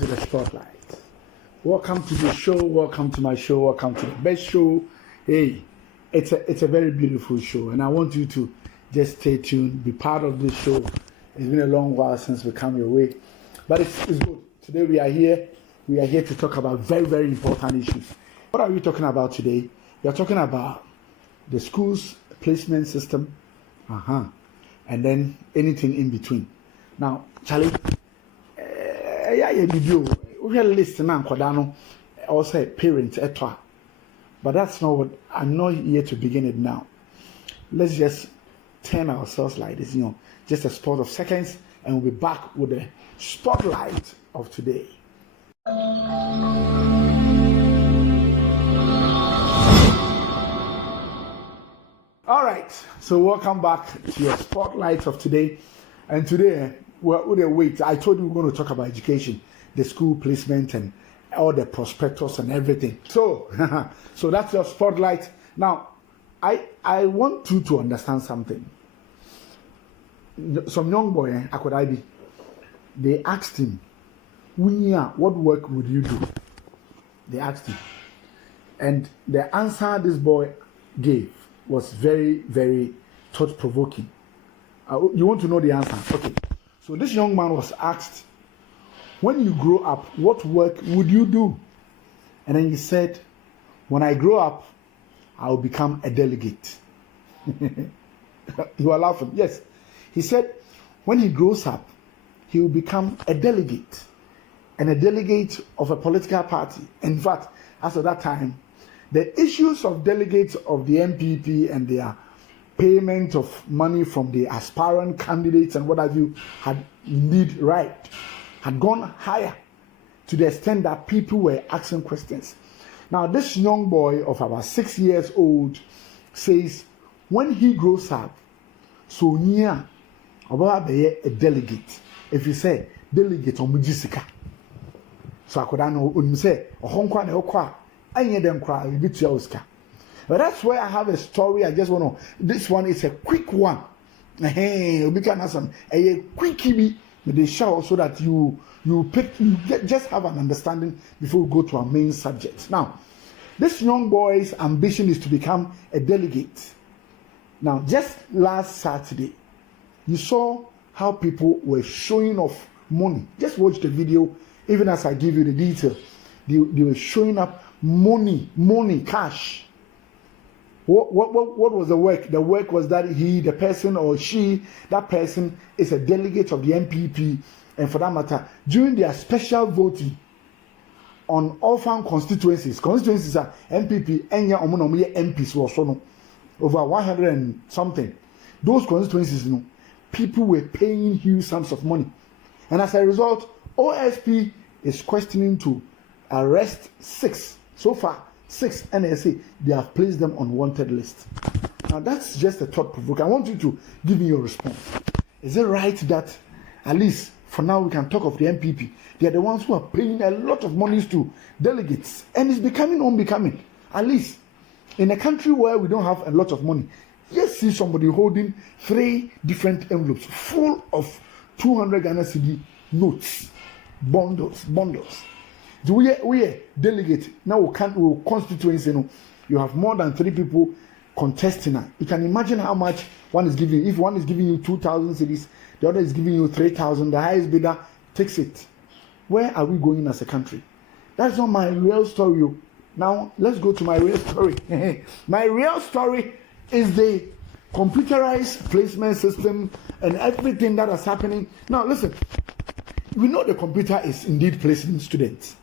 to the spotlight. Welcome to the show. Welcome to my show. Welcome to the best show. Hey, it's a very beautiful show, and I want you to just stay tuned, be part of this show. It's been a long while since we come your way, but it's good. Today we are here. We are here to talk about very, very important issues. What are we talking about today? We are talking about the school's placement system, and then anything in between. Now, Charlie, video. We have a list now, Kodano, also parent, etc. But that's not what I'm not here to begin it now. Let's just turn ourselves like this, just a spot of seconds, and we'll be back with the spotlight of today. All right, so welcome back to your spotlight of today. And today, wait, I told you we're going to talk about education, the school placement, and all the prospectus and everything. So, so that's your spotlight. Now, I want you to understand something. Some young boy, they asked him, what work would you do? They asked him. And the answer this boy gave was very, very thought-provoking. You want to know the answer? Okay. So this young man was asked, when you grow up, what work would you do? And then he said, when I grow up, I'll become a delegate. You are laughing. Yes. He said, when he grows up, he will become a delegate. And a delegate of a political party. In fact, as of that time, the issues of delegates of the MPP and their payment of money from the aspirant candidates and what have you had gone higher to the extent that people were asking questions. Now, this young boy of about 6 years old says when he grows up, so near about a delegate. If you say delegate on Mujisika, so I could know say a Hong Kong. But that's why I have a story. I just want to. This one is a quick one. Hey, we can have some a quickie with the show so that you just have an understanding before we go to our main subject. Now, this young boy's ambition is to become a delegate. Now, just last Saturday, you saw how people were showing off money. Just watch the video, even as I give you the detail. They were showing up money, cash. What was the work? The work was that the person or she, that person is a delegate of the MPP, and for that matter, during their special voting on orphan constituencies are MPP, and MPs were so over 100 and something. Those constituencies, people were paying huge sums of money, and as a result, OSP is questioning to arrest 6 so far. 6, and they say they have placed them on wanted list. Now that's just a thought provoking. I want you to give me your response. Is it right that at least for now we can talk of the MPP? They are the ones who are paying a lot of monies to delegates, and it's becoming unbecoming. At least in a country where we don't have a lot of money, just see somebody holding 3 different envelopes full of 200 Ghana cedi notes, bundles. Do we delegate now? We constituency. You have more than 3 people contesting. You can imagine how much one is giving. If one is giving you 2,000 cedis, the other is giving you 3,000. The highest bidder takes it. Where are we going as a country? That's not my real story. Now let's go to my real story. My real story is the computerized placement system and everything that is happening. Now listen, we know the computer is indeed placing students.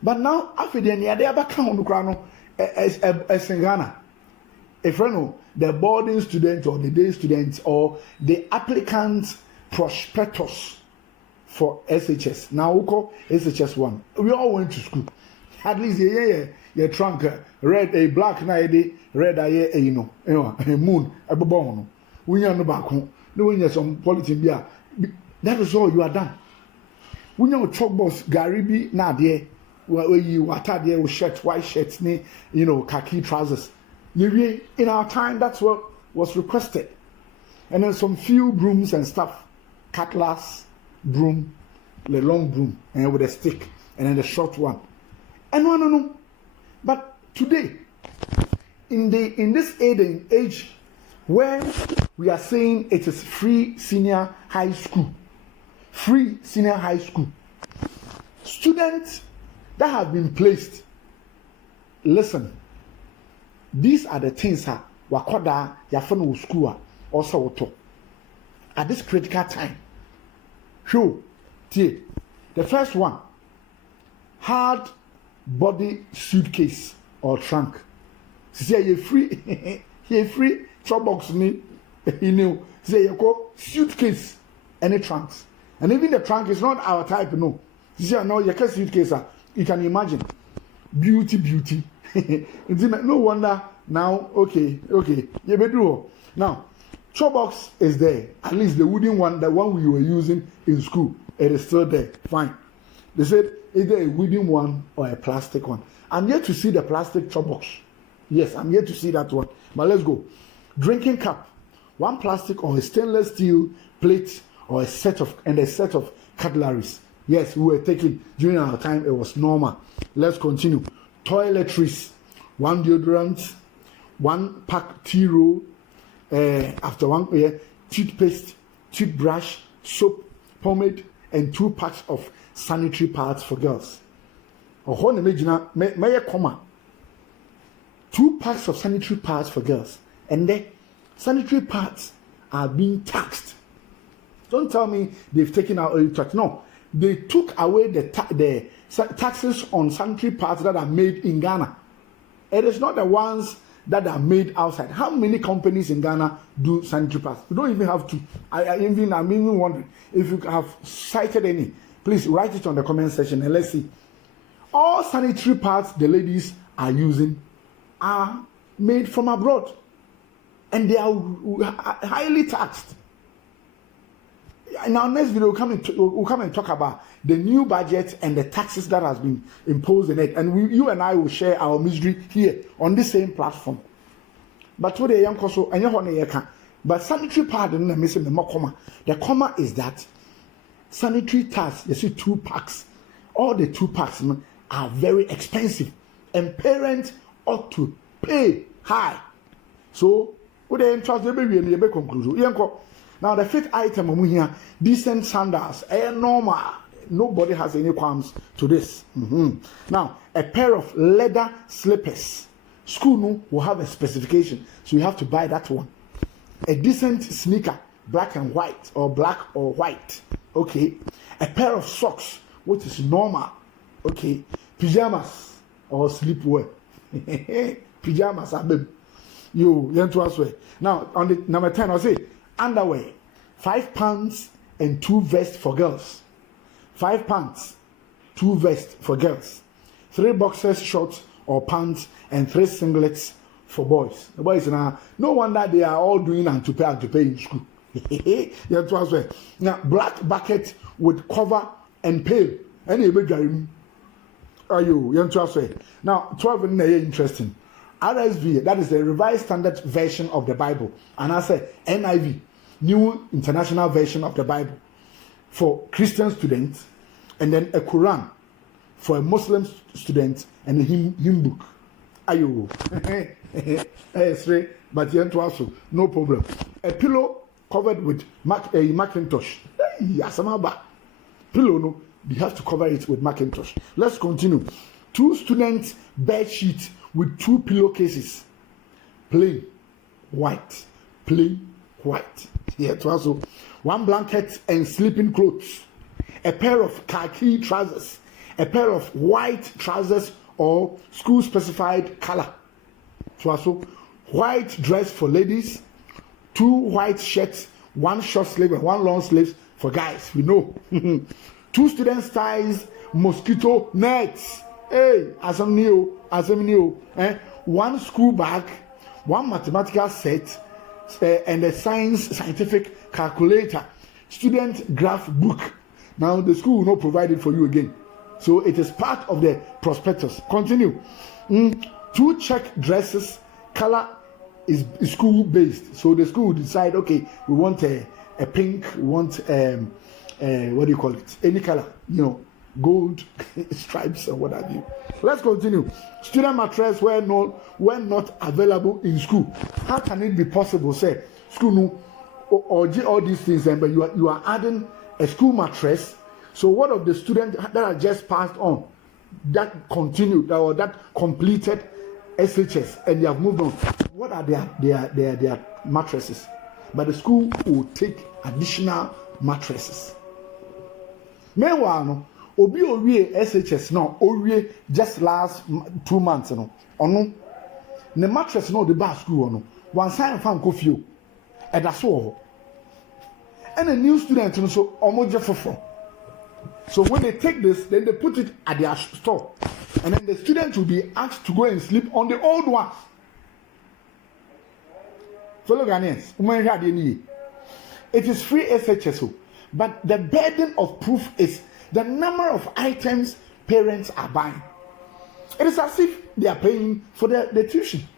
But now, after the year, they are back on the Ghana. If you know the boarding student or the day students or the applicants prospectus for SHS. Now we call SHS 1. We all went to school. At least your trunk red a black night red a moon a bone. When you're on the back home, when you're some politics beer. That is all you are done. When you're chalk boss Garibi na there. Where you water there with shirt, white shirts, khaki trousers. In our time, that's what was requested. And then some few brooms and stuff, cutlass, broom, the long broom, and with a stick. and then the short one. And no. But today, in this age where we are saying it is free senior high school, students that have been placed, listen, these are the things that wakoda yafano school also auto at this critical time. Sure, the first one, hard body suitcase or trunk. Say you free, you free truck box me, you know. Say you call suitcase any trunks, and even the trunk is not our type, no. Say no, you can suitcase. You can imagine, beauty. No wonder now. Okay, you better do now. Truck box is there. At least the wooden one, the one we were using in school, it is still there. Fine. They said either a wooden one or a plastic one. I'm yet to see the plastic truck box. Yes, I'm yet to see that one. But let's go. Drinking cup, one plastic or a stainless steel plate or a set of cutleries. Yes, we were taking during our time. It was normal. Let's continue. Toiletries, one deodorant, one pack tea roll. After one toothpaste, toothbrush, soap, pomade, and 2 packs of sanitary pads for girls. Or may comma. 2 packs of sanitary pads for girls, and the sanitary pads are being taxed. Don't tell me they've taken out a tax. No, they took away the taxes on sanitary pads that are made in Ghana. It is not the ones that are made outside. How many companies in Ghana do sanitary pads? You don't even have to. I'm even wondering if you have cited any. Please write it on the comment section and let's see. All sanitary pads the ladies are using are made from abroad, and they are highly taxed. In our next video, we'll come and talk about the new budget and the taxes that has been imposed in it, and you and I will share our misery here on this same platform. But today, young Koso, and you but sanitary pad and missing the comma. The comma is that sanitary pads. You see 2 packs. All the 2 packs are very expensive, and parents ought to pay high. So, what they entrust the baby and the conclusion. Now, the 5th item here, decent sandals, normal. Nobody has any qualms to this. Now, a pair of leather slippers. School will have a specification, so you have to buy that one. A decent sneaker, black and white, or black or white. Okay. A pair of socks, which is normal. Okay. Pajamas or sleepwear. Pajamas are baby. You to us way. Now, on the number 10, I'll say underwear, 5 pants and 2 vests for girls. 5 pants, 2 vests for girls. 3 boxers, shorts or pants, and 3 singlets for boys. The boys now, no wonder they are all doing and to pay in school. To us way. Now, black bucket with cover and pail. Any big guy. Are you to us way? Now, 12 in the interesting. RSV, that is the Revised Standard Version of the Bible. And I say NIV, New International Version of the Bible, for Christian students, and then a Quran for a Muslim student, and a hymn book. Ayo, but no problem. A pillow covered with a Macintosh. Pillow, no, you have to cover it with Macintosh. Let's continue. 2 students' bed sheets with 2 pillowcases, plain white. Here to also 1 blanket and sleeping clothes, a pair of khaki trousers, a pair of white trousers or school specified color. To also white dress for ladies, 2 white shirts, 1 short sleeve and 1 long sleeve for guys. We know. 2 student ties mosquito nets. Hey, as I'm new. 1 school bag, 1 mathematical set, and a scientific calculator. Student graph book. Now the school will not provide it for you again, so it is part of the prospectus. Continue. 2 check dresses. Color is school based, so the school will decide. Okay, we want a pink. We want what do you call it? Any color, gold stripes and what have you. Let's continue. Student mattress were not available in school. How can it be possible? Say school no or all these things, but you are adding a school mattress. So what of the students that are just passed on, that continued or that completed SHS and they have moved on? What are their mattresses? But the school will take additional mattresses. Meanwhile, no, obi SHS no, owie just last 2 months no. Ono, the mattress no the bar school no. One sign fan kofio, and that's all. And a new student no so omoje fofo. So when they take this, then they put it at their store, and then the student will be asked to go and sleep on the old one. Fellow Ghanaians, it is free SHSO, but the burden of proof is the number of items parents are buying. It is as if they are paying for the tuition.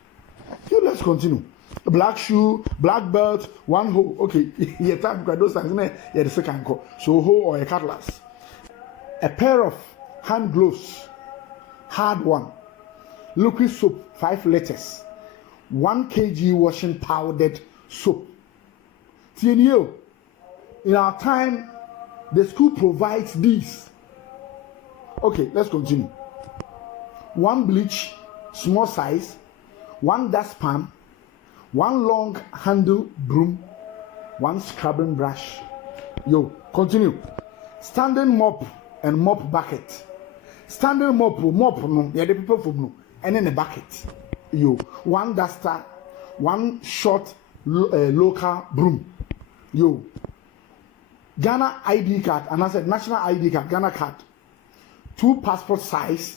So let's continue. A black shoe, black belt, one hoe. Okay, you time those things. Yeah, the second call. So hoe or a cutlass. A pair of hand gloves, hard one. Liquid soap, 5 liters. 1 kg washing powdered soap. In our time, the school provides these. Okay, let's continue. 1 bleach, small size, 1 dustpan, 1 long handle broom, 1 scrubbing brush. Continue. Standing mop and mop bucket. Standing mop no, yeah, the people from no, and then a bucket. 1 duster, 1 short local broom. Ghana ID card, and I said national ID card, Ghana card. 2 passport size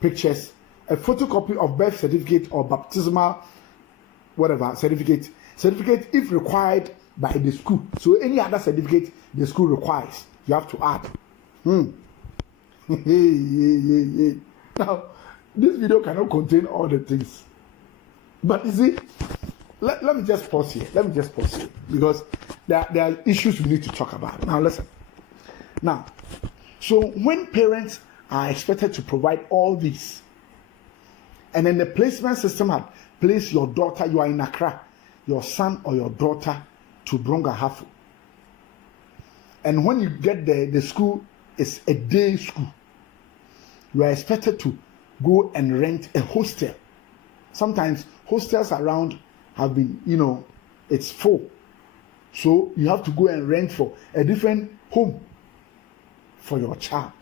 pictures, a photocopy of birth certificate or baptismal, whatever certificate if required by the school. So any other certificate the school requires, you have to add. Now, this video cannot contain all the things, but you see, let me just pause here. Because there are issues we need to talk about. Now listen. Now, so when parents are expected to provide all these, and then the placement system had placed your daughter, you are in Accra, your son or your daughter to Brongahafu, and when you get there, the school is a day school. You are expected to go and rent a hostel. Sometimes hostels around have been, it's full. So you have to go and rent for a different home for your child.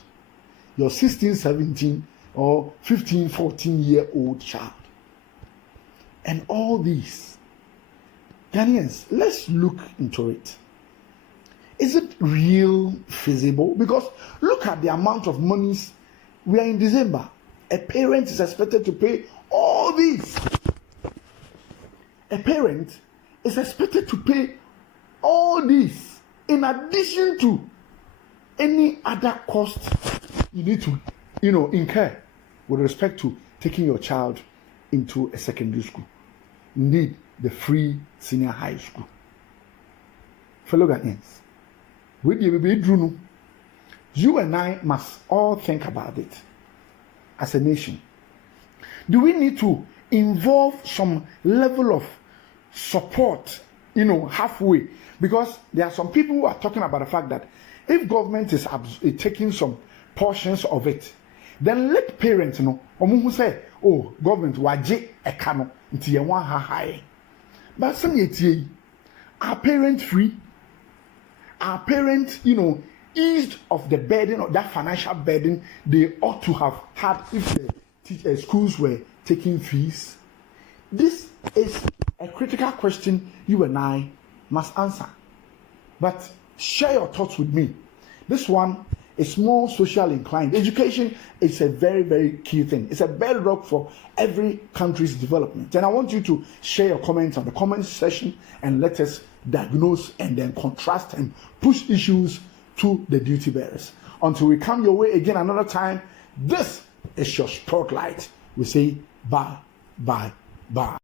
Your 16, 17 or 15, 14-year-old child. And all these, Ghanaians, let's look into it. Is it real feasible? Because look at the amount of monies. We are in December. A parent is expected to pay all these. A parent is expected to pay all these in addition to any other cost you need to, incur with respect to taking your child into a secondary school. Indeed, the free senior high school. Fellow Ghanaians, with the baby Druno, you and I must all think about it as a nation. Do we need to involve some level of support, halfway? Because there are some people who are talking about the fact that if government is taking some portions of it, then let parents know. Who say, oh, government waje ekano nti ye wan ha high. But some yetie, are parents free? Are parents, eased of the burden of that financial burden they ought to have had if the schools were taking fees? This is a critical question you and I must answer. But share your thoughts with me. This one is more social inclined. Education is a very, very key thing. It's a bedrock for every country's development. And I want you to share your comments on the comments section and let us diagnose and then contrast and push issues to the duty bearers. Until we come your way again another time, this is your spotlight. We say bye, bye, bye.